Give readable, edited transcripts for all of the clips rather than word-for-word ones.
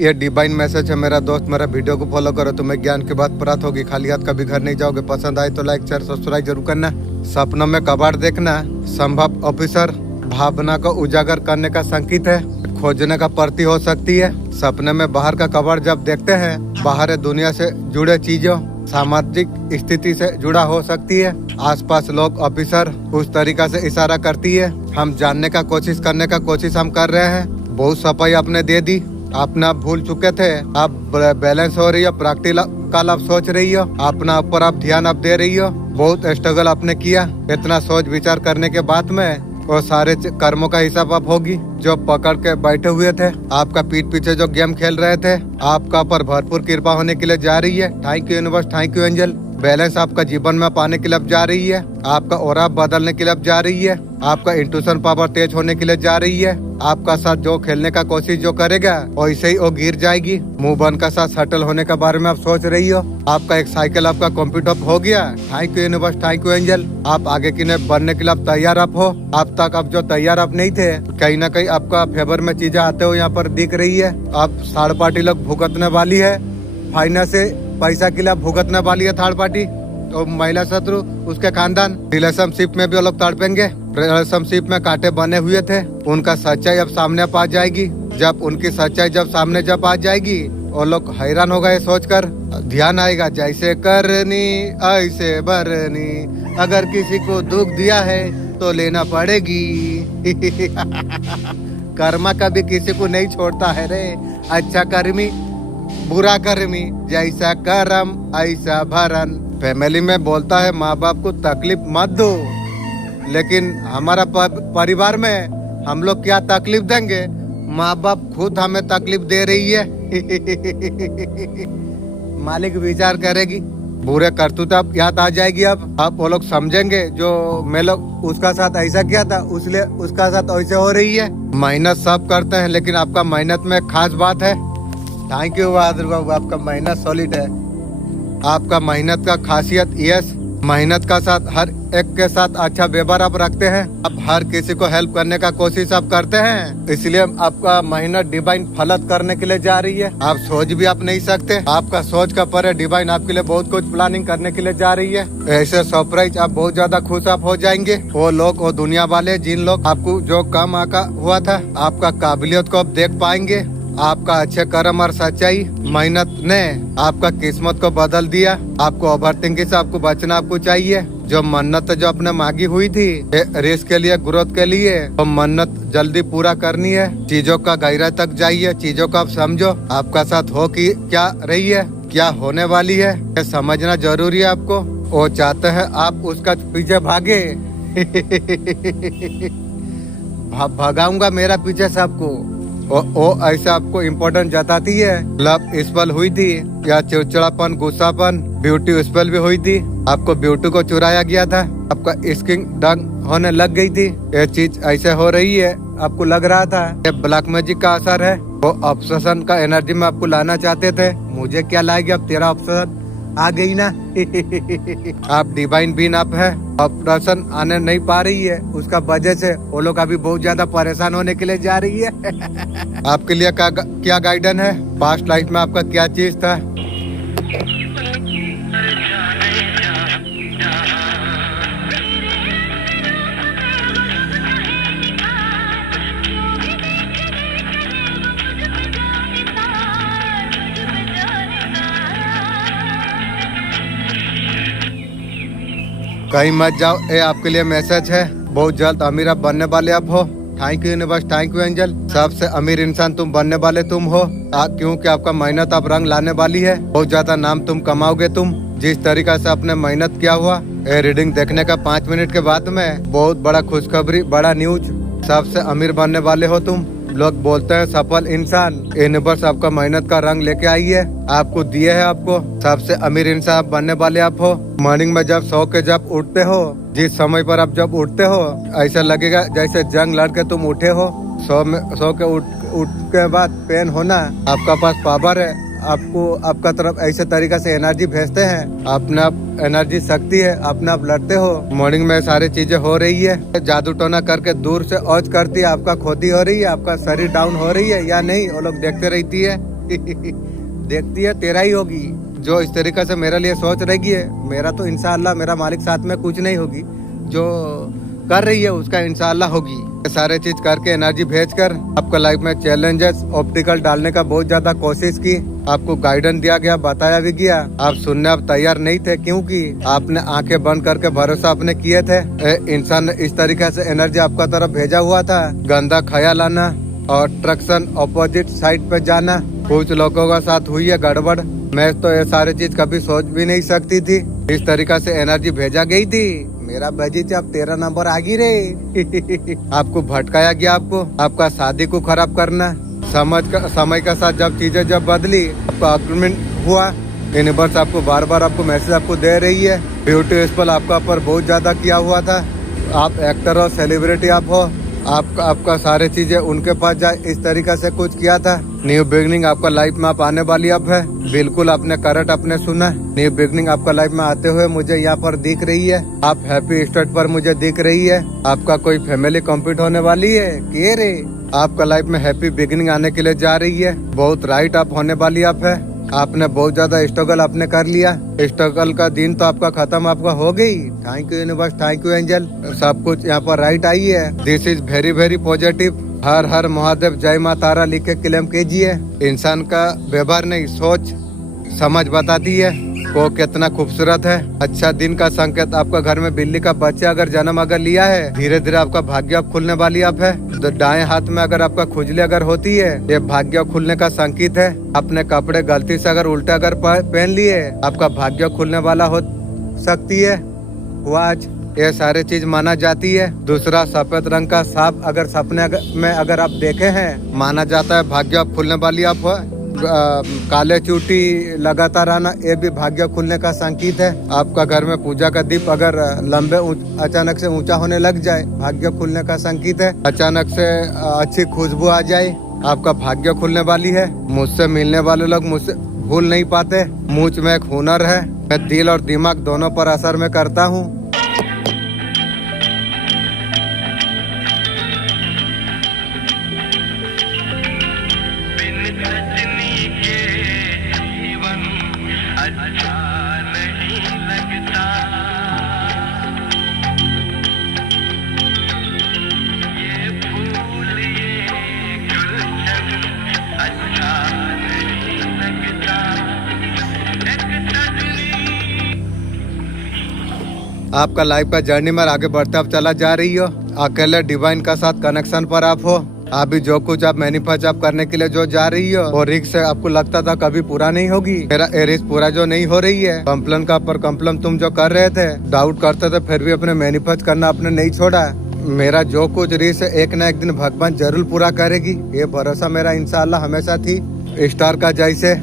ये divine message है मेरा दोस्त, मेरा वीडियो को फॉलो करो, तुम्हें ज्ञान की बात प्राप्त होगी, खाली हाथ कभी घर नहीं जाओगे। पसंद आए तो लाइक शेयर सब्सक्राइब जरूर करना। सपनों में कबाड़ देखना संभव ऑफिसर भावना को उजागर करने का संकेत है, खोजने का प्रति हो सकती है। सपने में बाहर का कबाड़ जब देखते हैं, बाहर दुनिया से जुड़े चीजों सामाजिक स्थिति से जुड़ा हो सकती है। आसपास लोग ऑफिसर उस तरीका से इशारा करती है। हम जानने का कोशिश करने का कोशिश हम कर रहे हैं। बहुत सफाई आपने दे दी, अपना भूल चुके थे, आप बैलेंस हो रही हो, प्रैक्टिकल आप सोच रही हो, अपना ऊपर आप ध्यान आप दे रही हो। बहुत स्ट्रगल आपने किया, इतना सोच विचार करने के बाद में वो सारे कर्मों का हिसाब आप होगी जो पकड़ के बैठे हुए थे। आपका पीठ पीछे जो गेम खेल रहे थे, आपका पर भरपूर कृपा होने के लिए जा रही है। Thank you universe, thank you angel. Balance आपका जीवन में पाने के लिए अब जा रही है। आपका ऑरा बदलने के लिए अब जा रही है। आपका इंट्यूशन पावर तेज होने के लिए जा रही है। आपका साथ जो खेलने का कोशिश जो करेगा वैसे ही वो गिर जाएगी। मुंह बंद का साथ सेटल होने के बारे में आप सोच रही हो। आपका एक साइकिल आपका कंप्लीट हो गया। Thank you universe, thank you angel. आप आगे की बनने के लिए आप तैयार आप हो। अब तक आप जो तैयार आप नहीं थे, कहीं ना कहीं आपका फेवर में चीजें आते हो यहाँ पर दिख रही है। आप थर्ड पार्टी लोग भुगतने वाली है। फाइनेंस से पैसा के लिए भुगतने वाली है थर्ड पार्टी। तो महिला शत्रु उसके खानदान रिलेशनशिप में भी वो लोग तड़पेंगे। रिलेशनशिप में कांटे बने हुए थे, उनका सच्चाई अब सामने आ जाएगी। जब उनकी सच्चाई जब सामने जब आ जाएगी, वो लोग हैरान हो गए सोचकर। ध्यान आएगा जैसे करनी ऐसे भरनी, अगर किसी को दुख दिया है तो लेना पड़ेगी। कर्मा कभी किसी को नहीं छोड़ता है रे। अच्छा कर्मी बुरा कर्मी, जैसा कर्म ऐसा भरन। फैमिली में बोलता है माँ बाप को तकलीफ मत दो, लेकिन हमारा परिवार में हम लोग क्या तकलीफ देंगे? माँ बाप खुद हमें तकलीफ दे रही है। मालिक विचार करेगी, बुरे करतूत अब याद आ जाएगी। अब वो लोग समझेंगे जो मैं लोग उसका साथ ऐसा किया था, उसलिए उसका साथ ऐसे हो रही है। मेहनत सब करते हैं, लेकिन आपका मेहनत में खास बात है। थैंक यू बहादुर बाबू, आपका मेहनत सॉलिड है। आपका मेहनत का खासियत यस, मेहनत का साथ हर एक के साथ अच्छा व्यवहार आप रखते हैं। आप हर किसी को हेल्प करने का कोशिश आप करते हैं, इसलिए आपका मेहनत डिवाइन फलत करने के लिए जा रही है। आप सोच भी आप नहीं सकते, आपका सोच का परे डिवाइन आपके लिए बहुत कुछ प्लानिंग करने के लिए जा रही है। ऐसे सरप्राइज आप बहुत ज्यादा खुश आप हो जाएंगे। वो लोग वो दुनिया वाले जिन लोग आपको जो कम आका हुआ था, आपका काबिलियत को आप देख पाएंगे। आपका अच्छे कर्म और सच्चाई मेहनत ने आपका किस्मत को बदल दिया। आपको ओवरथिंकिंग से आपको बचना आपको चाहिए। जो मन्नत जो आपने मांगी हुई थी रेस के लिए, ग्रोथ के लिए, वो मन्नत जल्दी पूरा करनी है। चीजों का गहराई तक जाइए, चीजों को आप समझो। आपका साथ हो कि क्या रही है, क्या होने वाली है, ये समझना जरूरी है आपको। वो चाहते हैं आप उसका पीछे भागे। भगाऊंगा मेरा पीछे सबको। वो ऐसा आपको इम्पोर्टेंट जताती है। लव स्पेल हुई थी या चिड़चिड़ापन गुस्सापन, ब्यूटी स्पेल भी हुई थी। आपको ब्यूटी को चुराया गया था, आपका स्किन डंग होने लग गई थी। ये चीज ऐसे हो रही है, आपको लग रहा था ये ब्लैक मैजिक का असर है। वो ऑब्सेशन का एनर्जी में आपको लाना चाहते थे। मुझे क्या लाएगी, अब तेरा ऑब्सेशन आ गई ना। आप डिवाइन बीन आप है, ऑपरेशन आने नहीं पा रही है, उसका वजह से वो लोग अभी बहुत ज्यादा परेशान होने के लिए जा रही है। आपके लिए क्या गाइडेंस है? पास्ट लाइफ में आपका क्या चीज था? कहीं मत जाओ, ये आपके लिए मैसेज है। बहुत जल्द अमीर आप बनने वाले आप हो। Thank you universe, thank you angel. सबसे अमीर इंसान तुम बनने वाले तुम हो, क्योंकि आपका मेहनत आप रंग लाने वाली है। बहुत ज्यादा नाम तुम कमाओगे। तुम जिस तरीका से आपने मेहनत किया हुआ, ये रीडिंग देखने का 5 मिनट के बाद में बहुत बड़ा खुशखबरी, बड़ा न्यूज। सबसे अमीर बनने वाले हो तुम। लोग बोलते हैं सफल इंसान, यूनिवर्स आपका मेहनत का रंग लेके आई है, आपको दिए है। आपको सबसे अमीर इंसान बनने वाले आप हो। मॉर्निंग में जब सो के जब उठते हो, जिस समय पर आप जब उठते हो, ऐसा लगेगा जैसे जंग लड़ के तुम उठे हो। सो के उठ के बाद पेन होना, आपका पास पावर है। आपको आपका तरफ ऐसे तरीका से एनर्जी भेजते हैं, अपना एनर्जी शक्ति है, अपना आप लड़ते हो। मॉर्निंग में सारी चीजें हो रही है, जादू टोना करके दूर से औज करती है, आपका खोती हो रही है, आपका शरीर डाउन हो रही है या नहीं, वो लोग देखते रहती है। देखती है तेरा ही होगी। जो इस तरीके से मेरे लिए सोच रही है, मेरा तो इंशाअल्लाह मेरा मालिक साथ में कुछ नहीं होगी, जो कर रही है उसका इंशाअल्लाह होगी। सारे चीज करके एनर्जी भेजकर आपको लाइफ में चैलेंजेस ऑब्स्टिकल डालने का बहुत ज्यादा कोशिश की, आपको गाइडेंस दिया गया, बताया भी गया। आप सुनने आप तैयार नहीं थे, क्योंकि आपने आंखें बंद करके भरोसा अपने किए थे। इंसान ने इस तरीके से एनर्जी आपका तरफ भेजा हुआ था, गंदा ख्याल आना और ट्रक्शन अपोजिट साइड पे जाना। कुछ लोगों का साथ हुई है गड़बड़, मैं तो ये सारी चीज कभी सोच भी नहीं सकती थी। इस तरीका से एनर्जी भेजा गई थी। मेरा बजी अब 13 नंबर आ गई रे। आपको भटकाया गया, आपका शादी को खराब करना। समय का साथ जब चीजें जब बदली, आपका अग्रीमेंट हुआ, यूनिवर्स आपको बार बार आपको मैसेज आपको दे रही है। ब्यूटी स्पेल आपका पर बहुत ज्यादा किया हुआ था। आप एक्टर हो, सेलिब्रिटी आप हो, आपका सारे चीजें उनके पास जाए, इस तरीके से कुछ किया था। न्यू बिगनिंग आपका लाइफ में आप आने वाली अब है। बिल्कुल आपने करेक्ट आपने सुना, न्यू बिगनिंग आपका लाइफ में आते हुए मुझे यहाँ पर दिख रही है। आप हैप्पी स्टेट पर मुझे दिख रही है। आपका कोई फैमिली कंप्लीट होने वाली है के रे। आपका लाइफ में हैप्पी बिगनिंग आने के लिए जा रही है। बहुत राइट आप होने वाली आप है। आपने बहुत ज्यादा स्ट्रगल आपने कर लिया। स्ट्रगल का दिन तो आपका खत्म आपका हो गई। Thank you universe, thank you angel, सब कुछ यहाँ पर राइट आई है। This is very very positive. हर हर महादेव, जय माँ तारा लिख के क्लेम कीजिए। इंसान का व्यवहार नहीं, सोच समझ बताती है वो कितना खूबसूरत है। अच्छा दिन का संकेत, आपका घर में बिल्ली का बच्चा अगर जन्म अगर लिया है, धीरे धीरे आपका भाग्य अब खुलने वाली आप है। तो दाएं हाथ में अगर आपका खुजली अगर होती है, ये भाग्य खुलने का संकेत है। अपने कपड़े गलती से अगर उल्टे अगर पहन लिए, आपका भाग्य खुलने वाला हो सकती है। वो आज ये सारी चीज माना जाती है। दूसरा, सफेद रंग का सांप अगर सपने में अगर आप देखे हैं, माना जाता है भाग्य अब खुलने वाली आप हो। काले चूटी लगातार आना, ये भी भाग्य खुलने का संकेत है। आपका घर में पूजा का दीप अगर लंबे अचानक से ऊंचा होने लग जाए, भाग्य खुलने का संकेत है। अचानक से अच्छी खुशबू आ जाए, आपका भाग्य खुलने वाली है। मुझसे मिलने वाले लोग मुझसे भूल नहीं पाते। मुझ में एक हुनर है, मैं दिल और दिमाग दोनों पर असर में करता हूँ। आपका लाइफ का जर्नी में आगे बढ़ते आप चला जा रही हो। अकेले डिवाइन का साथ कनेक्शन पर आप हो। अभी जो कुछ आप मैनिफेस्ट आप करने के लिए जो जा रही हो, और रिस्क से आपको लगता था कभी पूरा नहीं होगी, मेरा रिस्क पूरा जो नहीं हो रही है। कंप्लेन का पर कंप्लेन तुम जो कर रहे थे, डाउट करते थे, फिर भी अपने मैनिफेस्ट करना आपने नहीं छोड़ा। मेरा जो कुछ रिस्क है, एक न एक दिन भगवान जरूर पूरा करेगी, ये भरोसा मेरा इंशाल्लाह हमेशा थी। स्टार का जैसे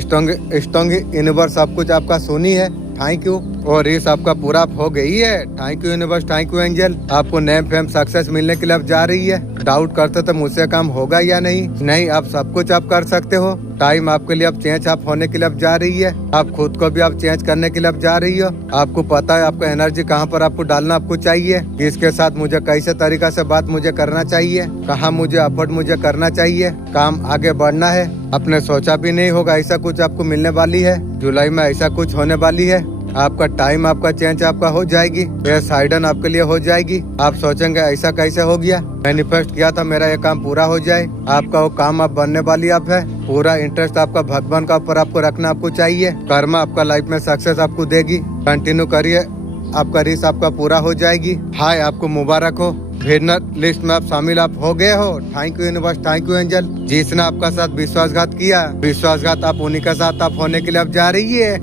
स्ट्रॉन्ग यूनिवर्स सब कुछ आपका सुनी है। Thank you. और इस आपका पूरा हो गई है। Thank you universe, thank you angel. आपको नेम फेम सक्सेस मिलने के लिए अब जा रही है। डाउट करते थे मुझसे काम होगा या नहीं, आप सब कुछ आप कर सकते हो। टाइम आपके लिए अब चेंज आप होने के लिए अब जा रही है। आप खुद को भी आप चेंज करने के लिए अब जा रही हो। आपको पता है आपका एनर्जी कहाँ पर आपको डालना आपको चाहिए, किसके साथ मुझे कैसे तरीका से बात मुझे करना चाहिए, कहाँ मुझे अफोर्ड मुझे करना चाहिए। काम आगे बढ़ना है। आपने सोचा भी नहीं होगा ऐसा कुछ आपको मिलने वाली है। जुलाई में ऐसा कुछ होने वाली है। आपका टाइम आपका चेंज आपका हो जाएगी। ये साइडन आपके लिए हो जाएगी। आप सोचेंगे ऐसा कैसे हो गया, मैनिफेस्ट किया था मेरा ये काम पूरा हो जाए। आपका वो काम आप बनने वाली आप है। पूरा इंटरेस्ट आपका भगवान का ऊपर आपको रखना आपको चाहिए। कर्मा आपका लाइफ में सक्सेस आपको देगी। कंटिन्यू करिए, आपका रिस्क आपका पूरा हो जाएगी। हाय, आपको मुबारक हो। विनर लिस्ट में आप शामिल आप हो गए हो। Thank you universe, thank you angel. जिसने आपका साथ विश्वासघात किया, विश्वासघात आप उन्हीं के साथ आप होने के लिए आप जा रही है।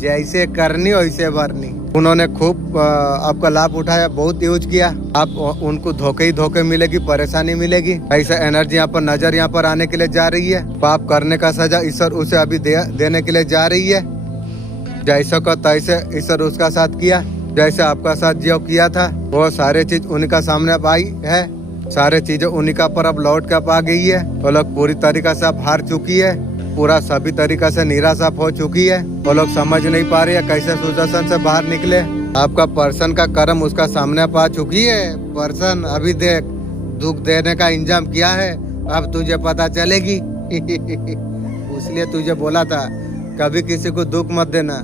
जैसे करनी वैसे भरनी। उन्होंने खूब आपका लाभ उठाया, बहुत यूज किया। आप उनको धोखे ही धोखे मिलेगी, परेशानी मिलेगी। ऐसा एनर्जी यहाँ पर नजर यहाँ पर आने के लिए जा रही है। पाप करने का सजा ईश्वर उसे अभी देने के लिए जा रही है। जैसा का तैसे ईश्वर उसका साथ किया, जैसे आपका साथ जो किया था, वो सारे चीज उनका सामने अब आई है। सारे चीजें उन्हीं का पर अब लौट कर आ गई है। वो लोग पूरी तरीका से अब हार चुकी है। पूरा सभी तरीका से निराश आप हो चुकी है। वो लोग समझ नहीं पा रही है कैसे सुदर्शन से बाहर निकले। आपका पर्सन का कर्म उसका सामने आप आ चुकी है। पर्सन अभी देख दुख देने का इंतजाम किया है, अब तुझे पता चलेगी। इसलिए तुझे बोला था कभी किसी को दुख मत देना।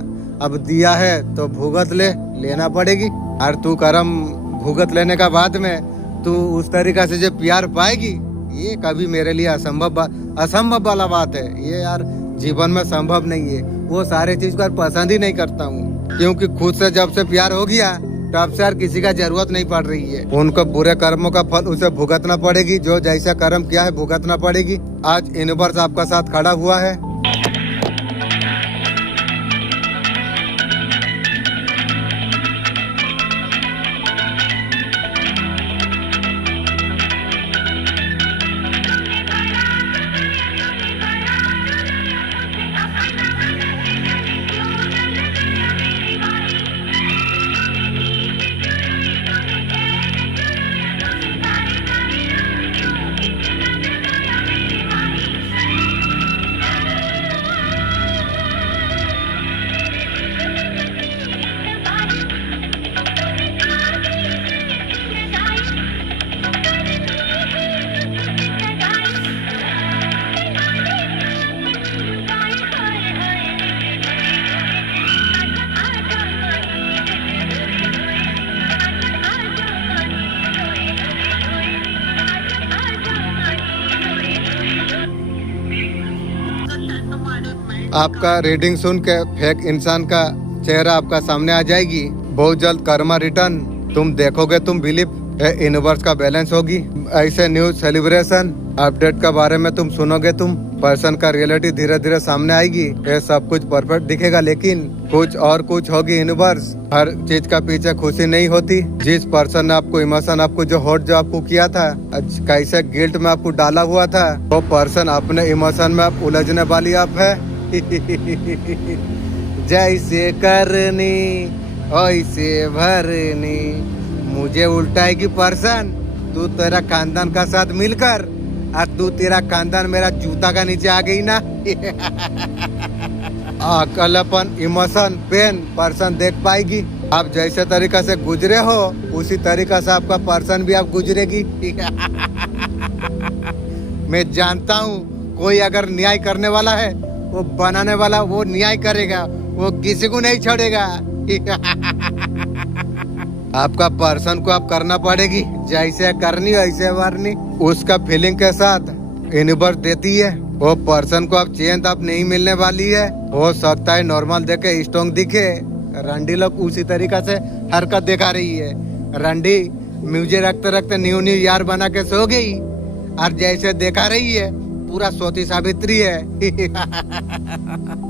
अब दिया है तो भुगत लेना पड़ेगी। और तू कर्म भुगत लेने का बाद में तू उस तरीका से जो प्यार पाएगी, ये कभी मेरे लिए असंभव वाला बात है। ये यार जीवन में संभव नहीं है। वो सारे चीज को पसंद ही नहीं करता हूँ, क्योंकि खुद से जब से प्यार हो गया तब से यार किसी का जरूरत नहीं पड़ रही है। उनको बुरे कर्मों का फल उसे भुगतना पड़ेगी। जो जैसा कर्म किया है भुगतना पड़ेगी। आज यूनिवर्स आपका साथ खड़ा हुआ है। आपका रीडिंग सुन के फेक इंसान का चेहरा आपका सामने आ जाएगी। बहुत जल्द कर्मा रिटर्न तुम देखोगे। तुम बिलीव यूनिवर्स का बैलेंस होगी। ऐसे न्यूज सेलिब्रेशन अपडेट के बारे में तुम सुनोगे। तुम पर्सन का रियलिटी धीरे धीरे सामने आएगी। ये सब कुछ परफेक्ट दिखेगा, लेकिन कुछ और कुछ होगी। यूनिवर्स हर चीज का पीछे खुशी नहीं होती। जिस पर्सन ने आपको इमोशन आपको जो हॉट जो आपको किया था, कैसे गिल्ट में आपको डाला हुआ था, वो पर्सन अपने इमोशन में आप उलझने वाली आप है। जैसे करनी वैसे भरनी, मुझे उल्टाएगी पर्सन। तू तेरा खानदान का साथ मिलकर और तू तेरा खानदान मेरा जूता का नीचे आ गई ना। अकलपन इमोशन पेन पर्सन देख पाएगी। आप जैसे तरीका से गुजरे हो उसी तरीका से आपका पर्सन भी आप गुजरेगी। मैं जानता हूँ कोई अगर न्याय करने वाला है, वो बनाने वाला वो न्याय करेगा, वो किसी को नहीं छोड़ेगा। आपका पर्सन को आप करना पड़ेगी जैसे करनी वैसे वारनी। उसका फीलिंग के साथ यूनिवर्स देती है। वो पर्सन को आप चेंज आप नहीं मिलने वाली है। हो सकता है नॉर्मल देखे स्ट्रॉन्ग दिखे, रंडी लोग उसी तरीका से हरकत दिखा रही है। रंडी मुझे रखते रखते न्यू यार बना के सो गई और जैसे देखा रही है पूरा सोती सावित्री है।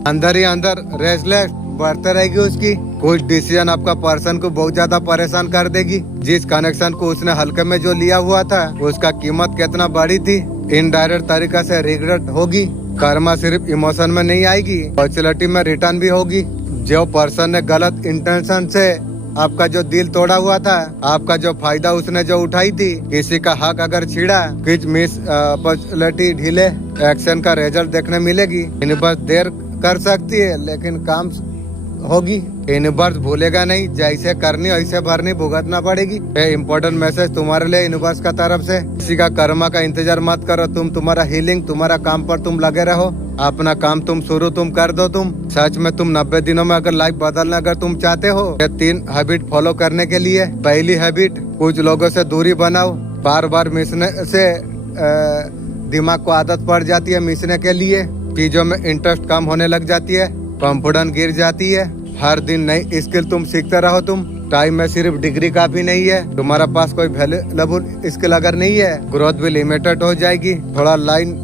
अंदर ही अंदर रेस्टलेस बढ़ते रहेगी उसकी। कुछ डिसीजन आपका पर्सन को बहुत ज्यादा परेशान कर देगी। जिस कनेक्शन को उसने हल्के में जो लिया हुआ था उसका कीमत कितना बड़ी थी, इनडायरेक्ट तरीका से रिग्रेट होगी। कर्मा सिर्फ इमोशन में नहीं आएगी, फैसिलिटी में रिटर्न भी होगी। जो पर्सन ने गलत इंटेंशन से आपका जो दिल तोड़ा हुआ था, आपका जो फायदा उसने जो उठाई थी, किसी का हक अगर छीड़ा, कुछ मिस अपॉर्चुनिटी ढीले एक्शन का रिजल्ट देखने मिलेगी। यूनिवर्स देर कर सकती है लेकिन काम होगी। यूनिवर्स भूलेगा नहीं। जैसे करनी वैसे भरनी भुगतना पड़ेगी। ये इम्पोर्टेंट मैसेज तुम्हारे लिए यूनिवर्स का तरफ से। किसी का कर्मा का इंतजार मत करो। तुम तुम्हारा हीलिंग तुम्हारा काम पर तुम लगे रहो। अपना काम तुम शुरू तुम कर दो। तुम सच में तुम 90 दिनों में अगर लाइफ बदलना अगर तुम चाहते हो, ये 3 हैबिट फॉलो करने के लिए। पहली हैबिट, कुछ लोगों से दूरी बनाओ। बार बार मिसने से दिमाग को आदत पड़ जाती है मिसने के लिए। चीजों में इंटरेस्ट कम होने लग जाती है, कॉन्फिडेंस गिर जाती है। हर दिन नई स्किल तुम सीखते रहो। तुम टाइम में सिर्फ डिग्री काफी नहीं है। तुम्हारा पास कोई वैल्यूएबल स्किल अगर नहीं है, ग्रोथ भी लिमिटेड हो जाएगी। थोड़ा लाइन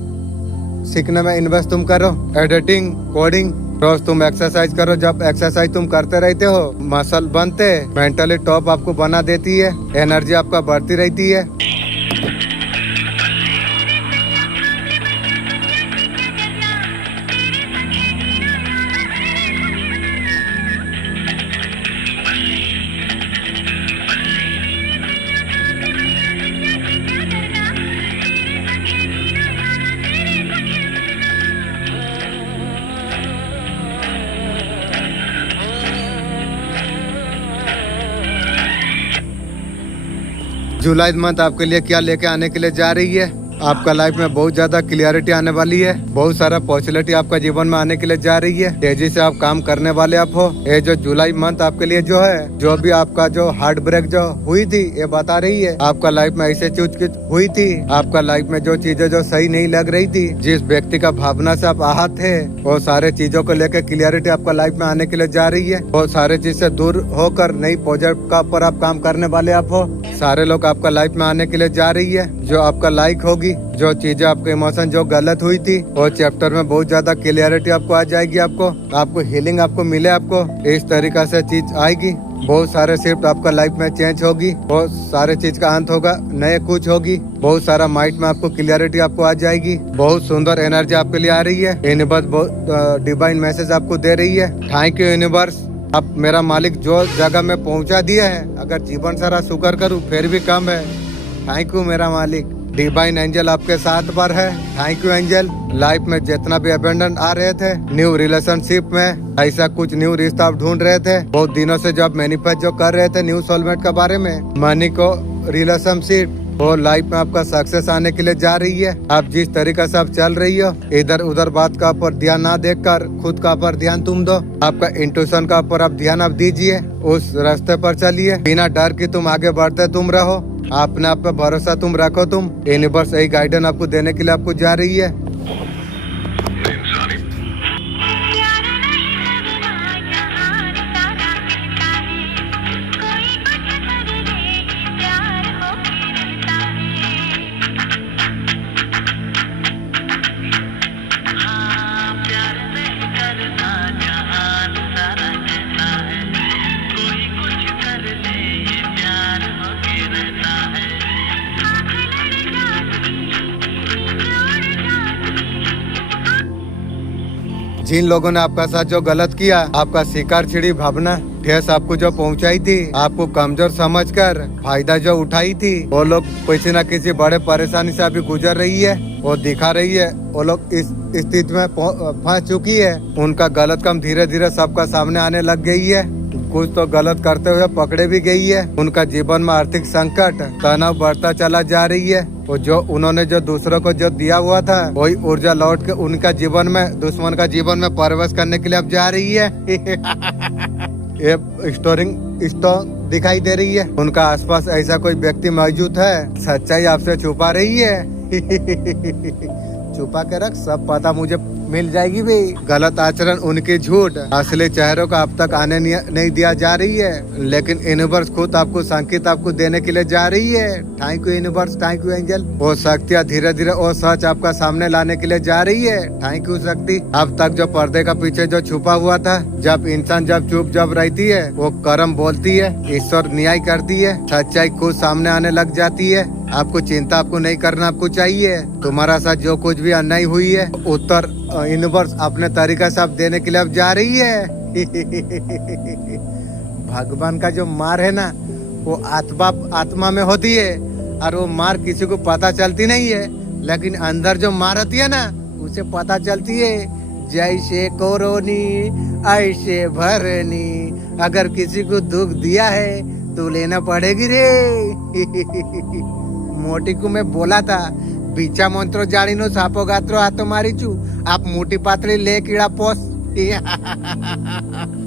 सीखने में इन्वेस्ट तुम करो। एडिटिंग, कोडिंग, रोज तुम एक्सरसाइज करो। जब एक्सरसाइज तुम करते रहते हो, मसल बनते, मेंटली टॉप आपको बना देती है, एनर्जी आपका बढ़ती रहती है। जुलाई मंथ आपके लिए क्या लेके आने के लिए जा रही है, आपका लाइफ में बहुत ज्यादा क्लियरिटी आने वाली है। बहुत सारा पॉसिबिलिटी आपका जीवन में आने के लिए जा रही है। तेजी से आप काम करने वाले आप हो। ये जो जुलाई मंथ आपके लिए जो है, जो भी आपका जो हार्ट ब्रेक जो हुई थी, ये बता रही है आपका लाइफ में ऐसे चीज हुई थी। आपका लाइफ में जो चीजें जो सही नहीं लग रही थी, जिस व्यक्ति का भावना से आप आहत थे, वो सारे चीजों को लेकर क्लियरिटी आपका लाइफ में आने के लिए जा रही है। वो सारे चीज से दूर होकर नई प्रोजेक्ट का ऊपर आप काम करने वाले आप हो। सारे लोग आपका लाइफ में आने के लिए जा रही है, जो आपका लाइक होगी। जो चीजें आपके इमोशन जो गलत हुई थी, वो चैप्टर में बहुत ज्यादा क्लियरिटी आपको आ जाएगी। आपको हीलिंग आपको मिले, आपको इस तरीका से चीज आएगी। बहुत सारे शिफ्ट आपका लाइफ में चेंज होगी। बहुत सारे चीज का अंत होगा, नए कुछ होगी। बहुत सारा माइंड में आपको क्लियरिटी आपको आ जाएगी। बहुत सुंदर एनर्जी आपके लिए आ रही है। यूनिवर्स बहुत डिवाइन मैसेज आपको दे रही है। थैंक यू यूनिवर्स, अब मेरा मालिक जो जगह में पहुंचा दिया है, अगर जीवन सारा शुक्र करूं फिर भी कम है। थैंक यू मेरा मालिक। डिवाइन एंजल आपके साथ पर है। Thank you angel. लाइफ में जितना भी अबेंडन आ रहे थे, न्यू रिलेशनशिप में ऐसा कुछ न्यू रिश्ता आप ढूंढ रहे थे, बहुत दिनों से जब मैनिफेस्ट जो कर रहे थे न्यू सोलमेट के बारे में, मनी को रिलेशनशिप, वो लाइफ में आपका सक्सेस आने के लिए जा रही है। आप जिस तरीके से आप चल रही हो, इधर उधर बात का ऊपर ध्यान ना देकर खुद का ऊपर ध्यान तुम दो। आपका इंट्यूशन का ऊपर आप ध्यान आप दीजिए, उस रास्ते पर चलिए। बिना डर की तुम आगे बढ़ते तुम रहो। अपने आप पे भरोसा तुम रखो। तुम यूनिवर्स यही गाइडेंस आपको देने के लिए आपको जा रही है। जिन लोगों ने आपका साथ जो गलत किया, आपका शिकार छिड़ी भावना ठेस आपको जो पहुंचाई थी, आपको कमजोर समझकर फायदा जो उठाई थी, वो लोग किसी न किसी बड़े परेशानी से अभी गुजर रही है। वो दिखा रही है वो लोग इस स्थिति में फंस चुकी है। उनका गलत काम धीरे धीरे सबका सामने आने लग गई है। कुछ तो गलत करते हुए पकड़े भी गई है। उनका जीवन में आर्थिक संकट, तनाव बढ़ता चला जा रही है। वो जो उन्होंने जो दूसरों को जो दिया हुआ था, वही ऊर्जा लौट के उनका जीवन में, दुश्मन का जीवन में प्रवेश करने के लिए अब जा रही है। ये स्टोन दिखाई दे रही है। उनका आसपास ऐसा कोई व्यक्ति मौजूद है, सच्चाई आपसे छुपा रही है। छुपा के रख, सब पता मुझे मिल जाएगी भी। गलत आचरण, उनकी झूठ, असली चेहरों का अब तक आने नहीं दिया जा रही है, लेकिन यूनिवर्स खुद आपको संकेत आपको देने के लिए जा रही है। Thank you universe, thank you angel. वो शक्तियाँ धीरे धीरे वो सच आपका सामने लाने के लिए जा रही है। थैंक यू शक्ति। अब तक जो पर्दे का पीछे जो छुपा हुआ था, जब इंसान जब चुप जब रहती है, वो कर्म बोलती है, ईश्वर न्याय करती है, सच्चाई खुद सामने आने लग जाती है। आपको चिंता आपको नहीं करना आपको चाहिए। तुम्हारा साथ जो कुछ भी अन्याय हुई है, उत्तर यूनिवर्स अपने तरीका से आप देने के लिए अब जा रही है। भगवान का जो मार है ना, वो आत्मा में होती है, और वो मार किसी को पता चलती नहीं है, लेकिन अंदर जो मार होती है ना, उसे पता चलती है। जैसे कोरोनी ऐसे भरनी, अगर किसी को दुख दिया है तो लेना पड़ेगी रे। मोटी को मैं बोला था, बीचा मंत्रो जानी नो सापो गात्रो हाथो मारी चू, आप मोटी पातली ले कीड़ा पोस।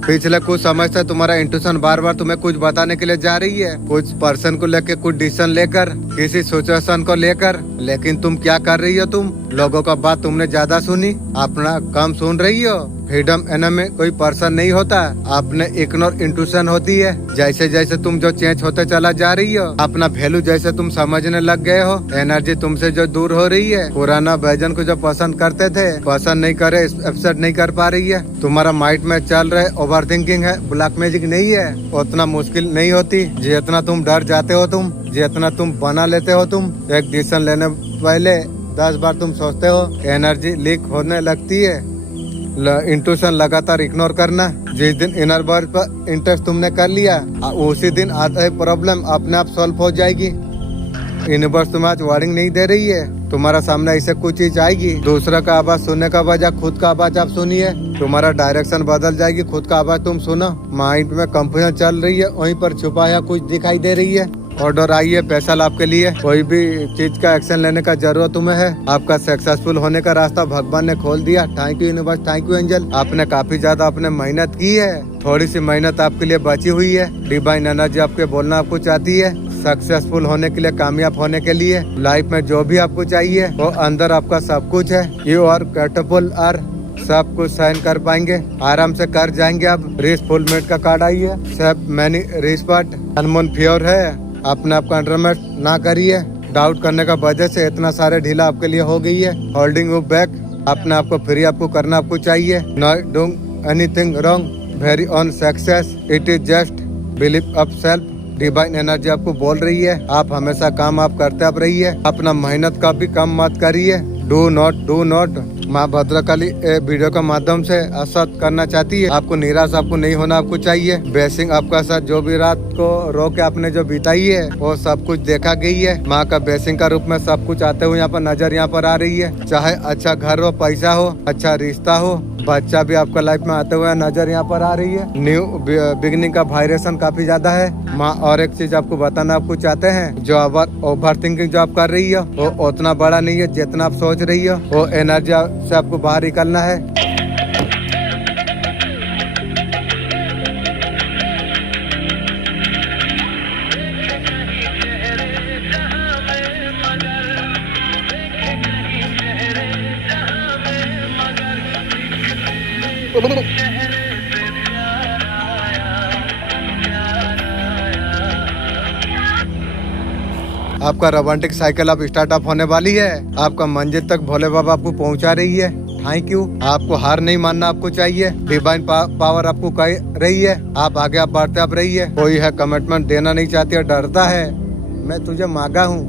पिछले कुछ समय से तुम्हारा इंट्यूशन बार बार तुम्हें कुछ बताने के लिए जा रही है, कुछ पर्सन को लेकर, कुछ डिसीजन लेकर, किसी सिचुएशन को लेकर। लेकिन तुम क्या कर रही हो? तुम लोगों का बात तुमने ज्यादा सुनी, अपना कम सुन रही हो। फ्रीडम एनमी कोई पर्सन नहीं होता, आपने इग्नोर इंट्यूशन होती है। जैसे जैसे तुम जो चेंज होते चला जा रही हो, अपना वैल्यू जैसे तुम समझने लग गए हो, एनर्जी तुमसे जो दूर हो रही है। पुराना वर्जन को जो पसंद करते थे, पसंद नहीं करे, एक्सेप्ट नहीं कर पा रही है। तुम्हारा माइंड में चल रहे ओवर थिंकिंग है, ब्लैक मैजिक नहीं है। उतना मुश्किल नहीं होती जितना तुम डर जाते हो, तुम जितना तुम बना लेते हो। तुम एक डिसीजन लेने पहले 10 बार तुम सोचते हो, एनर्जी लीक होने लगती है। इंट्यूशन लगातार इग्नोर करना। जिस दिन इनर वर्ल्ड पर इंटरेस्ट तुमने कर लिया, उसी दिन आता है प्रॉब्लम अपने आप सॉल्व हो जाएगी। यूनिवर्स तुम्हें आज वार्निंग नहीं दे रही है, तुम्हारा सामने ऐसे कुछ चीज आएगी, दूसरा का आवाज सुनने का बजाय खुद का आवाज आप सुनिए, तुम्हारा डायरेक्शन बदल जाएगी, खुद का आवाज तुम सुनो। माइंड में कंफ्यूजन चल रही है, वहीं पर छुपाया कुछ दिखाई दे रही है। ऑर्डर आई है स्पेशल आपके लिए। कोई भी चीज का एक्शन लेने का जरूरत तुम्हें है, आपका सक्सेसफुल होने का रास्ता भगवान ने खोल दिया। Thank you universe, thank you angel. आपने काफी ज्यादा आपने मेहनत की है, थोड़ी सी मेहनत आपके लिए बची हुई है। डिवाइन एनर्जी आपके बोलना आपको चाहती है सक्सेसफुल होने के लिए, कामयाब होने के लिए। लाइफ में जो भी आपको चाहिए वो अंदर आपका सब कुछ है। यू आर कैपेबल आर, सब कुछ सहन कर पाएंगे, आराम से कर जाएंगे। आप रिस्क फुलमेट का कार्ड आई है, सब मैनी रिस्पॉट अनमोन फ्योर है। अपने आप को अंडरमेट ना करिए, डाउट करने का वजह से इतना सारे ढीला आपके लिए हो गई है। होल्डिंग यू बैक, अपने आप को फ्री आपको करना आपको चाहिए। Not doing anything wrong, very on success, it is just believe up self. Divine energy आपको बोल रही है आप हमेशा काम आप करते आप रहिए, अपना मेहनत का भी कम मत करिए। Do not. माँ भद्रकाली वीडियो के माध्यम से असत करना चाहती है, आपको निराश आपको नहीं होना आपको चाहिए। ब्लेसिंग आपका साथ जो भी रात को रो के आपने जो बिताई है वो सब कुछ देखा गई है। माँ का ब्लेसिंग का रूप में सब कुछ आते हुए यहाँ पर नजर यहाँ पर आ रही है। चाहे अच्छा घर हो, पैसा हो, अच्छा रिश्ता हो, बच्चा भी आपका लाइफ में आते हुए नजर यहाँ पर आ रही है। न्यू बिगनिंग का वाइब्रेशन काफी ज्यादा है। माँ और एक चीज आपको बताना आपको चाहते हैं, जो ओवर थिंकिंग जो आप कर रही हो वो उतना बड़ा नहीं है जितना आप सोच रही हो। वो एनर्जी से आपको बाहर निकलना है। आपका रोमांटिक साइकिल अब स्टार्ट अप होने वाली है। आपका मंजिल तक भोले बाबा आपको पहुंचा रही है। Thank you. आपको हार नहीं मानना आपको चाहिए। डिवाइन पावर आपको कह रही है आप आगे आप बढ़ते आप रही है। कोई है कमिटमेंट देना नहीं चाहती है, डरता है। मैं तुझे मांगा हूँ,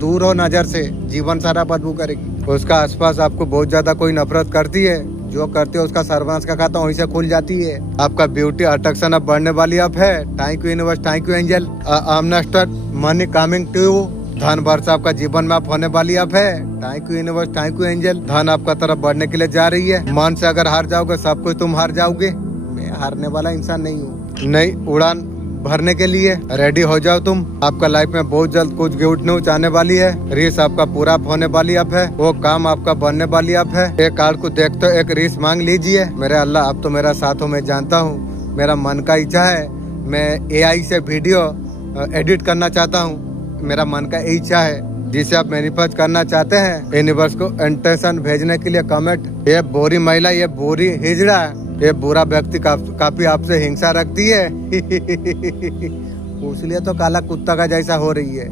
दूर हो नजर से, जीवन सारा बदबू करेगी। उसका आसपास आपको बहुत ज्यादा कोई नफरत करती है, जो करती है उसका सर्वांश का खाता वहीं से खुल जाती है। आपका ब्यूटी अट्रैक्शन अब बढ़ने वाली अब है। Thank you universe, thank you angel. Money coming to you, धन वर्षा आपका जीवन में आप होने वाली अब है। Thank you universe, thank you angel. धन आपका तरफ बढ़ने के लिए जा रही है। मन से अगर हार जाओगे सब कुछ तुम हार जाओगे। मैं हारने वाला इंसान नहीं हूँ। नई उड़ान भरने के लिए रेडी हो जाओ तुम। आपका लाइफ में बहुत जल्द कुछ गुड न्यूज आने वाली है। रेस आपका पूरा होने वाली अब है, वो काम आपका बनने वाली अब है। एक कार्ड को देखते एक रेस मांग लीजिए। मेरे अल्लाह अब तो मेरा साथ हो, मैं जानता हूँ मेरा मन का इच्छा है। मैं AI से वीडियो एडिट करना चाहता हूँ, मेरा मन का इच्छा है जिसे आप मैनिफेस्ट करना चाहते हैं। यूनिवर्स को इंटेंशन भेजने के लिए कमेंट। ये बुरी महिला, ये बुरी हिजड़ा, ये बुरा व्यक्ति काफी आपसे हिंसा रखती है इसलिए तो काला कुत्ता का जैसा हो रही है।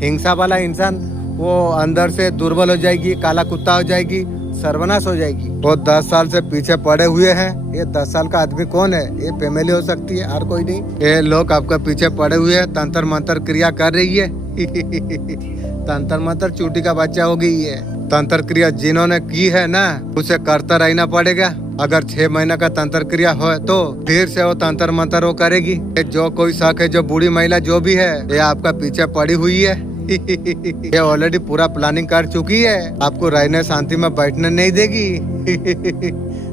हिंसा वाला इंसान वो अंदर से दुर्बल हो जाएगी, काला कुत्ता हो जाएगी, सर्वनाश हो जाएगी। वो 10 साल से पीछे पड़े हुए हैं। ये 10 साल का आदमी कौन है? ये फैमिली हो सकती है और कोई नहीं। ये लोग आपका पीछे पड़े हुए हैं, तंत्र मंत्र क्रिया कर रही है तंत्र मंत्र चूटी का बच्चा हो गई है। तंत्र क्रिया जिन्होंने की है ना, उसे करता रहना पड़ेगा। अगर 6 महीना का तंत्र क्रिया हो तो फिर से वो तंत्र मंत्र वो करेगी। जो कोई शक है, जो बूढ़ी महिला जो भी है, ये आपका पीछे पड़ी हुई है ये ऑलरेडी पूरा प्लानिंग कर चुकी है। आपको रहने शांति में बैठने नहीं देगी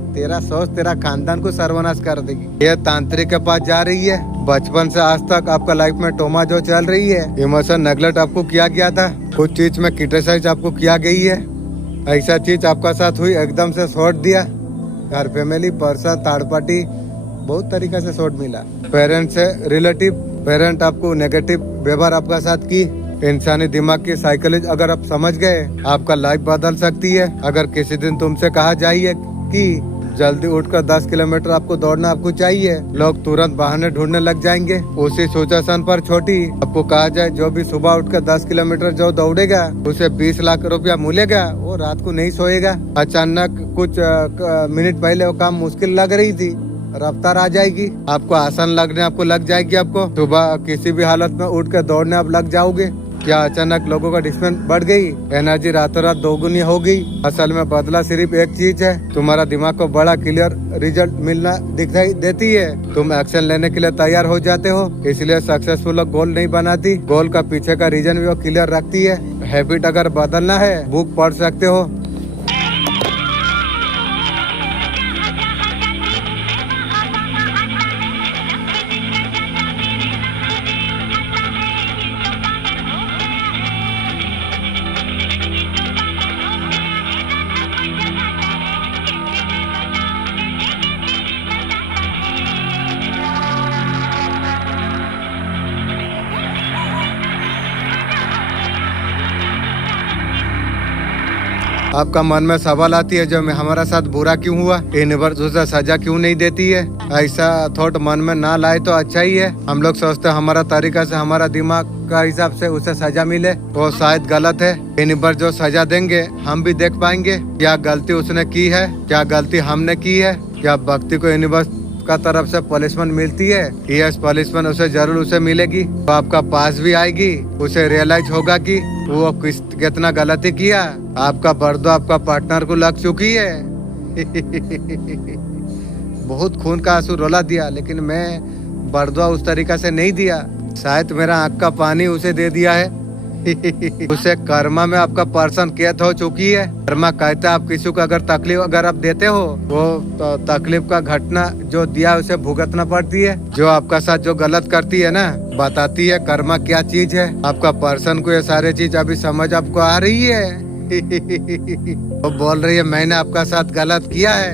तेरा सोच तेरा खानदान को सर्वनाश कर देगी। ये तांत्रिक के पास जा रही है। बचपन से आज तक आपका लाइफ में टोमा जो चल रही है, इमोशन नेगलेक्ट आपको किया गया था, कुछ चीज में क्रिटिसाइज आपको किया गई है। ऐसा चीज आपका साथ हुई, एकदम से छोड़ दिया। घर फैमिली पर्सन थर्ड पार्टी बहुत तरीके से शॉर्ट मिला। पेरेंट से रिलेटिव, पेरेंट आपको नेगेटिव व्यवहार आपका साथ की। इंसानी दिमाग की साइकोलॉजी अगर आप समझ गए, आपका लाइफ बदल सकती है। अगर किसी दिन तुमसे कहा जाए कि जल्दी उठकर 10 किलोमीटर आपको दौड़ना आपको चाहिए, लोग तुरंत बहाने ढूंढने लग जाएंगे। उसी सिचुएशन पर छोटी आपको कहा जाए जो भी सुबह उठकर 10 किलोमीटर जो दौड़ेगा उसे 20 लाख रुपया मिलेगा, वो रात को नहीं सोएगा। अचानक कुछ मिनट पहले वो काम मुश्किल लग रही थी, रफ्तार आ जाएगी, आपको आसान लगने आपको लग जाएगी। आपको सुबह किसी भी हालत में उठ कर दौड़ने आप लग जाओगे। क्या अचानक लोगों का डिस्टेंस बढ़ गई, एनर्जी रातों रात दोगुनी हो गई। असल में बदला सिर्फ एक चीज है, तुम्हारा दिमाग को बड़ा क्लियर रिजल्ट मिलना दिखाई देती है। तुम एक्शन लेने के लिए तैयार हो जाते हो, इसलिए सक्सेसफुल गोल नहीं बनाती। गोल का पीछे का रीजन भी वो क्लियर रखती है। हैबिट अगर बदलना है, बुक पढ़ सकते हो। आपका मन में सवाल आती है जो हमारा साथ बुरा क्यों हुआ, यूनिवर्स उसे सजा क्यों नहीं देती है। ऐसा थॉट मन में ना लाए तो अच्छा ही है। हम लोग सोचते हैं हमारा तरीका से, हमारा दिमाग का हिसाब से उसे सजा मिले, वो शायद गलत है। यूनिवर्स जो सजा देंगे हम भी देख पाएंगे क्या गलती उसने की है, क्या गलती हमने की है, क्या व्यक्ति को यूनिवर्स का तरफ से पनिशमेंट मिलती है। यस, पनिशमेंट उसे जरूर उसे मिलेगी, तो आपका पास भी आएगी, उसे रियलाइज होगा कि वो कितना गलती किया। आपका बर्दो आपका पार्टनर को लग चुकी है। बहुत खून का आंसू रोला दिया, लेकिन मैं बर्दुआ उस तरीका से नहीं दिया। शायद मेरा आँख का पानी उसे दे दिया है। उसे कर्मा में आपका पर्सन कैद हो चुकी है। कर्मा कहता है आप किसी को अगर तकलीफ अगर आप देते हो, वो तो तकलीफ का घटना जो दिया उसे भुगतना पड़ती है। जो आपका साथ जो गलत करती है ना, बताती है कर्मा क्या चीज है। आपका पर्सन को ये सारे चीज अभी समझ आपको आ रही है। वो बोल रही है मैंने आपका साथ गलत किया है।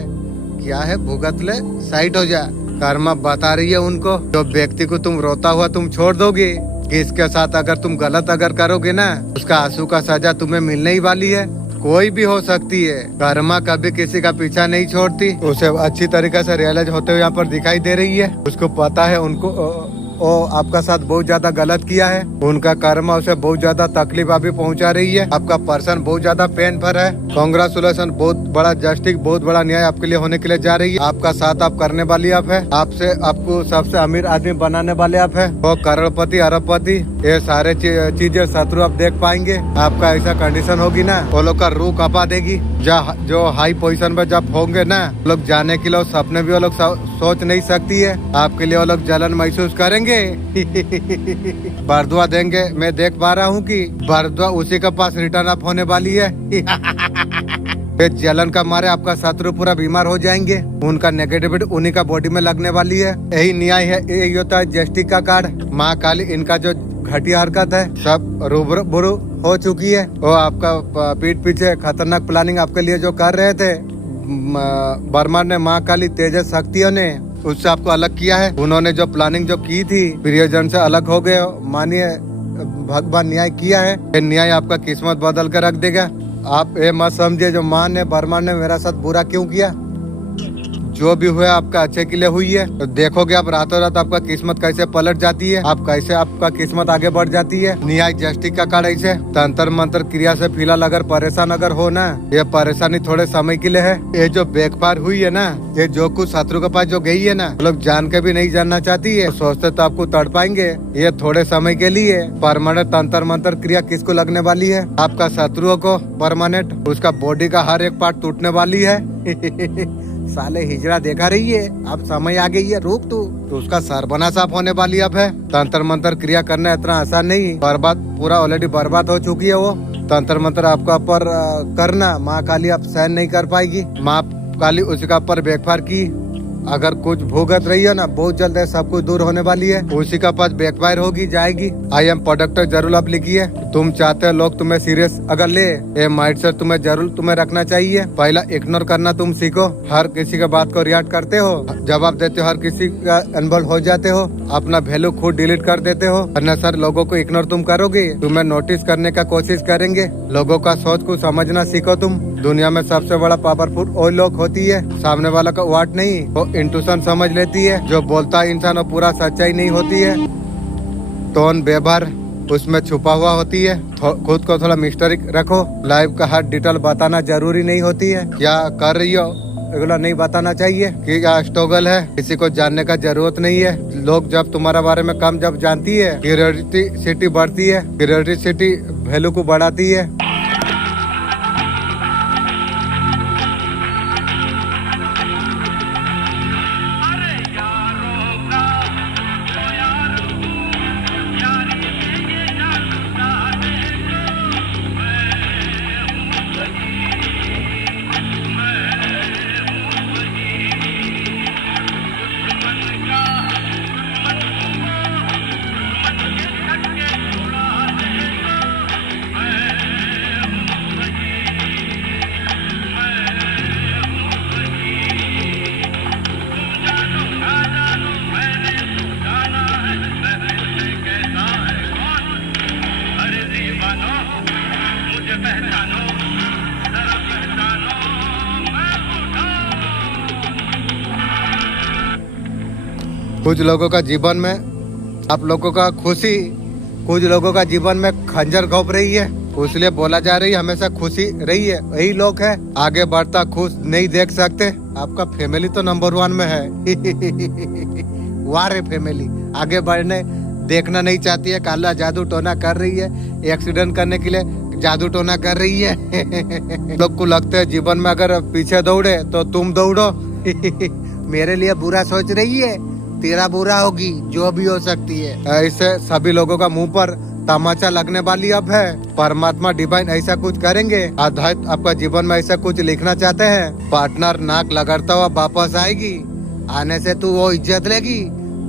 क्या है, भुगत ले, साइड हो जा। कर्मा बता रही है उनको, जो व्यक्ति को तुम रोता हुआ तुम छोड़ दोगे, कि इसके साथ अगर तुम गलत अगर करोगे ना, उसका आंसू का सजा तुम्हें मिलने ही वाली है। कोई भी हो सकती है, कर्मा कभी किसी का पीछा नहीं छोड़ती। उसे अच्छी तरीके से रियलाइज होते हुए यहाँ पर दिखाई दे रही है। उसको पता है उनको ओ आपका साथ बहुत ज्यादा गलत किया है। उनका कर्मा उसे बहुत ज्यादा तकलीफ अभी पहुंचा रही है। आपका पर्सन बहुत ज्यादा पेन पर है। कांग्रेचुलेशन, बहुत बड़ा जस्टिस, बहुत बड़ा न्याय आपके लिए होने के लिए जा रही है। आपका साथ आप करने वाली आप है। आपसे आपको सबसे अमीर आदमी बनाने वाले आप है। वो करोड़पति, अरबपति, ये सारे चीजें शत्रु आप देख पाएंगे। आपका ऐसा कंडीशन होगी ना, वो लोग का रूह कपा देगी। जो हाई पोजीशन पे जब होंगे ना, लोग जाने के लिए सपने भी वो लोग सोच नहीं सकती है। आपके लिए वो लोग जलन महसूस करेंगे। बरदुआ देंगे। मैं देख पा रहा हूँ कि बरदुआ उसी के पास रिटर्न अप होने वाली है। जलन का मारे आपका शत्रु पूरा बीमार हो जाएंगे। उनका नेगेटिविटी उन्हीं का बॉडी में लगने वाली है। यही न्याय है, यही होता है जस्टिस का कार्ड। माँ काली इनका जो घटिया हरकत है सब रूबरू हो चुकी है। वो आपका पीठ पीछे खतरनाक प्लानिंग आपके लिए जो कर रहे थे, बर्मा ने, माँ काली तेजस शक्तियों ने उससे आपको अलग किया है। उन्होंने जो प्लानिंग जो की थी, प्रियजन से अलग हो गए। मानिए भगवान न्याय किया है। ये न्याय आपका किस्मत बदल कर रख देगा। आप ये मत समझिए जो माँ ने, बर्मा ने मेरा साथ बुरा क्यों किया। जो भी हुआ आपका अच्छे के लिए हुई है। तो देखोगे आप रातों रात आपका किस्मत कैसे पलट जाती है, आप कैसे आपका किस्मत आगे बढ़ जाती है। न्याय जस्टिस का कार्ड ऐसे तंत्र मंत्र क्रिया से फिलहाल अगर परेशान अगर हो ना, ये परेशानी थोड़े समय के लिए है। ये जो बेकपार हुई है ना, ये जो कुछ शत्रु के पास जो गई है ना, लोग जान के भी नहीं जानना चाहती है। सोचते तो आपको तड़ पाएंगे। ये थोड़े समय के लिए परमानेंट तंत्र मंत्र क्रिया किसको लगने वाली है, आपका शत्रुओं को परमानेंट। उसका बॉडी का हर एक पार्ट टूटने वाली है। साले हिजड़ा देखा रही है, अब समय आ गई है, रुक तू। तो उसका सर्वनाश आप होने वाली अब है। तंत्र मंत्र क्रिया करना इतना आसान नहीं, बर्बाद पूरा ऑलरेडी बर्बाद हो चुकी है वो। तंत्र मंत्र आपका ऊपर करना माँ काली आप सहन नहीं कर पाएगी। माँ काली उसका ऊपर बेकफार की अगर कुछ भुगत रही है ना, बहुत जल्द है सब कुछ दूर होने वाली है। उसी का पास बैकफायर होगी, जाएगी। आई एम प्रोडक्ट जरूर आप लिखिए। तुम चाहते हो लोग तुम्हें सीरियस अगर ले, ये माइंड सेट तुम्हें जरूर तुम्हें रखना चाहिए। पहला इग्नोर करना तुम सीखो। हर किसी के बात को रिएक्ट करते हो, जवाब देते हो, हर किसी का इन्वॉल्व हो जाते हो, अपना वैल्यू खुद डिलीट कर देते हो। अननेसेसरी लोगों को इग्नोर तुम करोगे, तुम्हें नोटिस करने का कोशिश करेंगे। लोगों का सोच को समझना सीखो तुम। दुनिया में सबसे बड़ा पावरफुल वो लोग होती है, सामने वाला का वाट नहीं, वो इंट्यूशन समझ लेती है। जो बोलता है इंसान वो पूरा सच्चाई नहीं होती है। टोन व्यवहार उसमें छुपा हुआ होती है। खुद को थोड़ा मिस्टरी रखो। लाइफ का हर डिटेल बताना जरूरी नहीं होती है। क्या कर रही हो अगला नहीं बताना चाहिए कि क्या स्ट्रगल है, किसी को जानने का जरूरत नहीं है। लोग जब तुम्हारे बारे में कम जब जानती है, क्यूरियोसिटी बढ़ती है, क्यूरियोसिटी वैल्यू को बढ़ाती है। कुछ लोगों का जीवन में आप लोगों का खुशी, कुछ लोगों का जीवन में खंजर घोंप रही है, इसलिए बोला जा रही है हमेशा खुशी रही है। वही लोग है आगे बढ़ता खुश नहीं देख सकते। आपका फैमिली तो नंबर 1 में है। वाह रे फैमिली आगे बढ़ने देखना नहीं चाहती है, काला जादू टोना कर रही है, एक्सीडेंट करने के लिए जादू टोना कर रही है। लोग को लगता है जीवन में अगर पीछे दौड़े तो तुम दौड़ो। मेरे लिए बुरा सोच रही है, तेरा बुरा होगी, जो भी हो सकती है। ऐसे सभी लोगों का मुंह पर तमाचा लगने वाली अब है। परमात्मा डिवाइन ऐसा कुछ करेंगे, आध्यात्म आपका जीवन में ऐसा कुछ लिखना चाहते हैं। पार्टनर नाक लगाता हुआ वापस आएगी, आने से तू वो इज्जत लेगी,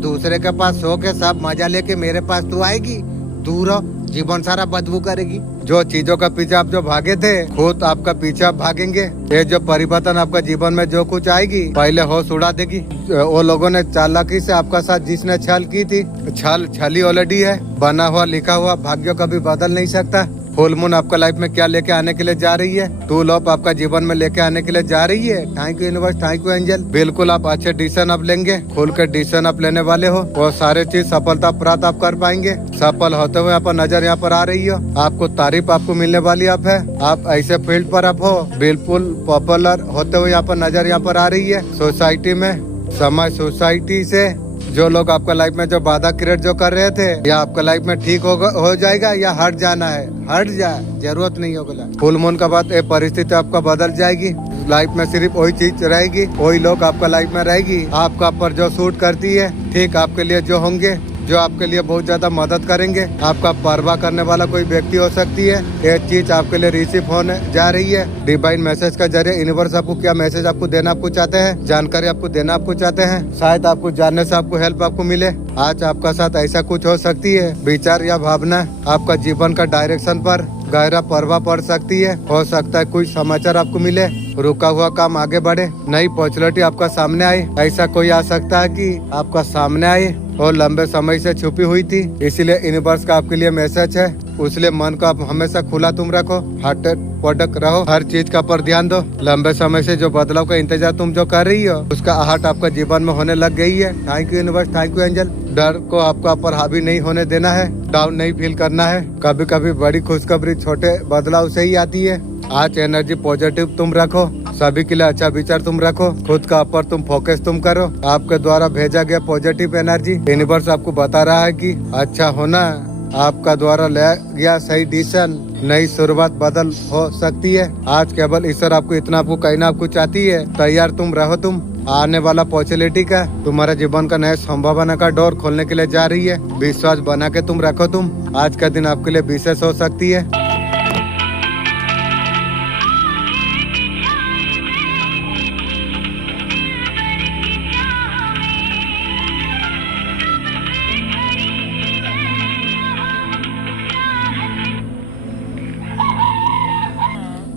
दूसरे के पास सो के सब मजा लेके मेरे पास तू आएगी, दूर हो, जीवन सारा बदबू करेगी। जो चीजों का पीछे आप जो भागे थे खुद आपका पीछे भागेंगे। ये जो परिवर्तन आपका जीवन में जो कुछ आएगी पहले होश उड़ा देगी। वो लोगों ने चालाकी से आपका साथ जिसने छल की थी, छली ऑलरेडी है, बना हुआ लिखा हुआ, भाग्य कभी बदल नहीं सकता। फुल मून आपका लाइफ में क्या लेके आने के लिए जा रही है, टूल ऑफ आपका जीवन में लेके आने के लिए जा रही है। Thank you universe, thank you angel. बिल्कुल आप अच्छे डिसीजन आप लेंगे, खुल के डिसीजन आप लेने वाले हो, वो सारे चीज सफलता प्राप्त आप कर पाएंगे। सफल होते हुए यहाँ पर नजर यहाँ पर आ रही हो, आपको तारीफ आपको मिलने वाली आप है। आप ऐसे फील्ड पर आप हो, बिल्कुल पॉपुलर होते हुए यहाँ पर नजर यहाँ पर आ रही है। सोसाइटी में समाज सोसाइटी से जो लोग आपका लाइफ में जो बाधा क्रिएट जो कर रहे थे, या आपका लाइफ में ठीक हो जाएगा या हट जाना है, हट जाए, जरूरत नहीं होगा। फुल मून का बाद ये परिस्थिति आपका बदल जाएगी। लाइफ में सिर्फ वही चीज रहेगी, वही लोग आपका लाइफ में रहेगी, आपका पर जो सूट करती है, ठीक आपके लिए जो होंगे, जो आपके लिए बहुत ज्यादा मदद करेंगे। आपका परवाह करने वाला कोई व्यक्ति हो सकती है, ये चीज आपके लिए रिसीव होने जा रही है। डिवाइन मैसेज का जरिए यूनिवर्स आपको क्या मैसेज आपको देना आपको चाहते हैं, जानकारी आपको देना आपको चाहते हैं, शायद आपको जानने से आपको हेल्प आपको मिले। आज आपका साथ ऐसा कुछ हो सकती है, विचार या भावना आपका जीवन का डायरेक्शन पर गहरा प्रभाव पड़ सकती है। हो सकता है कोई समाचार आपको मिले, रुका हुआ काम आगे बढ़े, नई अपॉर्चुनिटी आपका सामने आए। ऐसा कोई आ सकता है कि आपका सामने आए और लंबे समय से छुपी हुई थी, इसीलिए यूनिवर्स का आपके लिए मैसेज है। उसलिए मन को आप हमेशा खुला तुम रखो, हट पटक रहो, हर चीज का पर ध्यान दो। लंबे समय से जो बदलाव का इंतजार तुम जो कर रही हो, उसका आहट आपका जीवन में होने लग गई है। Thank you universe, thank you angel. डर को आपका पर हावी नहीं होने देना है, डाउन नहीं फील करना है। कभी कभी बड़ी खुशखबरी छोटे बदलाव से ही आती है। आज एनर्जी पॉजिटिव तुम रखो, सभी के लिए अच्छा विचार तुम रखो, खुद का ऊपर तुम फोकस तुम करो। आपके द्वारा भेजा गया पॉजिटिव एनर्जी यूनिवर्स आपको बता रहा है कि अच्छा होना, आपका द्वारा लिया गया सही डिसीजन, नई शुरुआत बदल हो सकती है। आज केवल ईश्वर आपको इतना आपको कहना आपको चाहती है, तैयार तुम रहो। तुम आने वाला अपॉर्चुनिटी का, तुम्हारा जीवन का नया संभावना का डोर खोलने के लिए जा रही है। विश्वास बना के तुम रखो। तुम आज का दिन आपके लिए विशेष हो सकती है।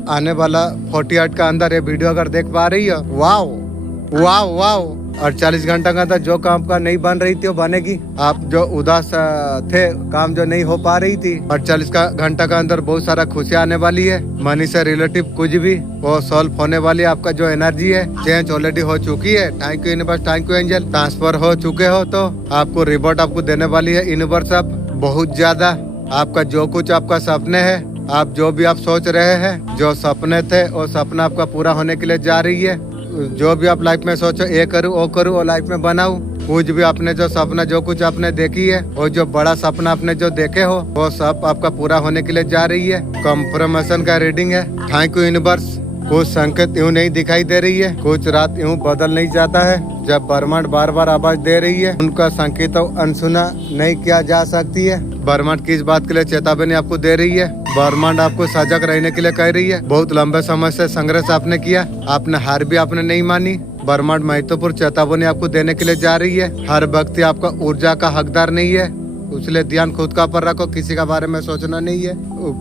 आने वाला 48 का अंदर ये वीडियो अगर देख पा रही हो, वाओ वाओ वाओ। और 40 घंटा का अंदर जो काम का नहीं बन रही थी वो बनेगी। आप जो उदास थे, काम जो नहीं हो पा रही थी, और 40 का घंटा का अंदर बहुत सारा खुशी आने वाली है। मनी से रिलेटिव कुछ भी वो सॉल्व होने वाली है। आपका जो एनर्जी है चेंज ऑलरेडी हो चुकी है। Thank you universe, thank you angel. Transfer हो चुके हो तो आपको रिवॉर्ड आपको देने वाली है यूनिवर्स। आप बहुत ज्यादा आपका जो कुछ आपका सपने है, आप जो भी आप सोच रहे हैं, जो सपने थे वो सपना आपका पूरा होने के लिए जा रही है। जो भी आप लाइफ में सोचो, ये करूँ वो करूँ, वो लाइफ में बनाऊं। कुछ भी आपने जो सपना जो कुछ आपने देखी है, और जो बड़ा सपना आपने जो देखे हो, वो सब आपका पूरा होने के लिए जा रही है। कंफर्मेशन का रीडिंग है। Thank you universe. कुछ संकेत यूँ नहीं दिखाई दे रही है, कुछ रात यूँ बदल नहीं जाता है। जब ब्रह्मांड बार बार आवाज दे रही है, उनका संकेत अनसुना नहीं किया जा सकती है। ब्रह्मांड किस बात के लिए चेतावनी आपको दे रही है? ब्रह्मांड आपको सजग रहने के लिए कह रही है। बहुत लंबे समय से संघर्ष आपने किया, आपने हार भी आपने नहीं मानी। ब्रह्मांड महत्वपूर्ण चेतावनी आपको देने के लिए जा रही है। हर व्यक्ति आपका ऊर्जा का हकदार नहीं है, इसलिए ध्यान खुद का पर रखो, किसी का बारे में सोचना नहीं है।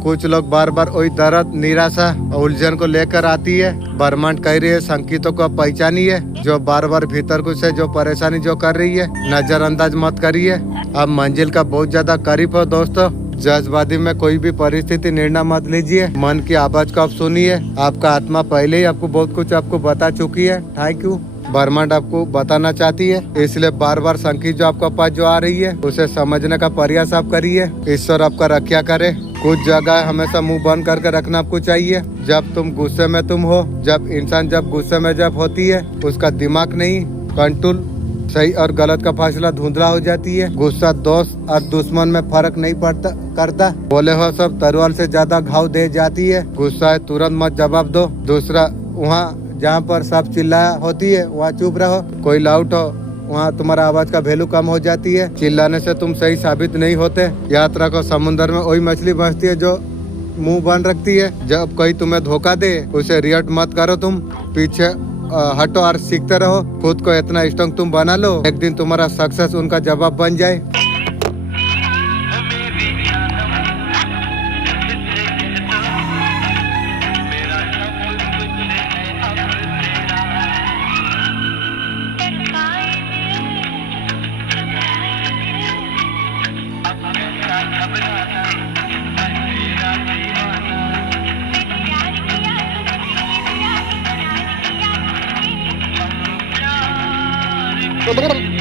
कुछ लोग बार बार वही दर्द, निराशा, उलझन को लेकर आती है। ब्रह्मांड कह रही है संकेतों को पहचानिए, जो बार बार भीतर कुछ है, जो परेशानी जो कर रही है, नजरअंदाज मत करिए। आप मंजिल का बहुत ज्यादा करीब हो दोस्तों। जज्बाती में कोई भी परिस्थिति निर्णय मत लीजिए, मन की आवाज को आप सुनिए। आपका आत्मा पहले ही आपको बहुत कुछ आपको बता चुकी है। Thank you. ब्रह्मांड आपको बताना चाहती है, इसलिए बार बार संकेत जो आपके पास जो आ रही है उसे समझने का प्रयास आप करिए। ईश्वर आपका रक्षा करे। कुछ जगह हमेशा मुंह बंद करके रखना आपको चाहिए। जब तुम गुस्से में तुम हो, जब इंसान जब गुस्से में जब होती है उसका दिमाग नहीं कंट्रोल, सही और गलत का फासला धुंधला हो जाती है। गुस्सा दोस्त और दुश्मन में फर्क नहीं पड़ता करता। बोले हो सब तलवार से ज्यादा घाव दे जाती है। गुस्सा है तुरंत मत जवाब दो। दूसरा, वहाँ जहाँ पर सब चिल्लाया होती है वहाँ चुप रहो। कोई लाउड हो वहाँ तुम्हारा आवाज का वैल्यू कम हो जाती है। चिल्लाने से तुम सही साबित नहीं होते। याद रखो, समुद्र में वही मछली फंसती है जो मुंह बंद रखती है। जब कोई तुम्हें धोखा दे उसे रिएक्ट मत करो, तुम पीछे हटो और सीखते रहो। खुद को इतना स्ट्रांग तुम बना लो, एक दिन तुम्हारा सक्सेस उनका जवाब बन जाए। Bener-bener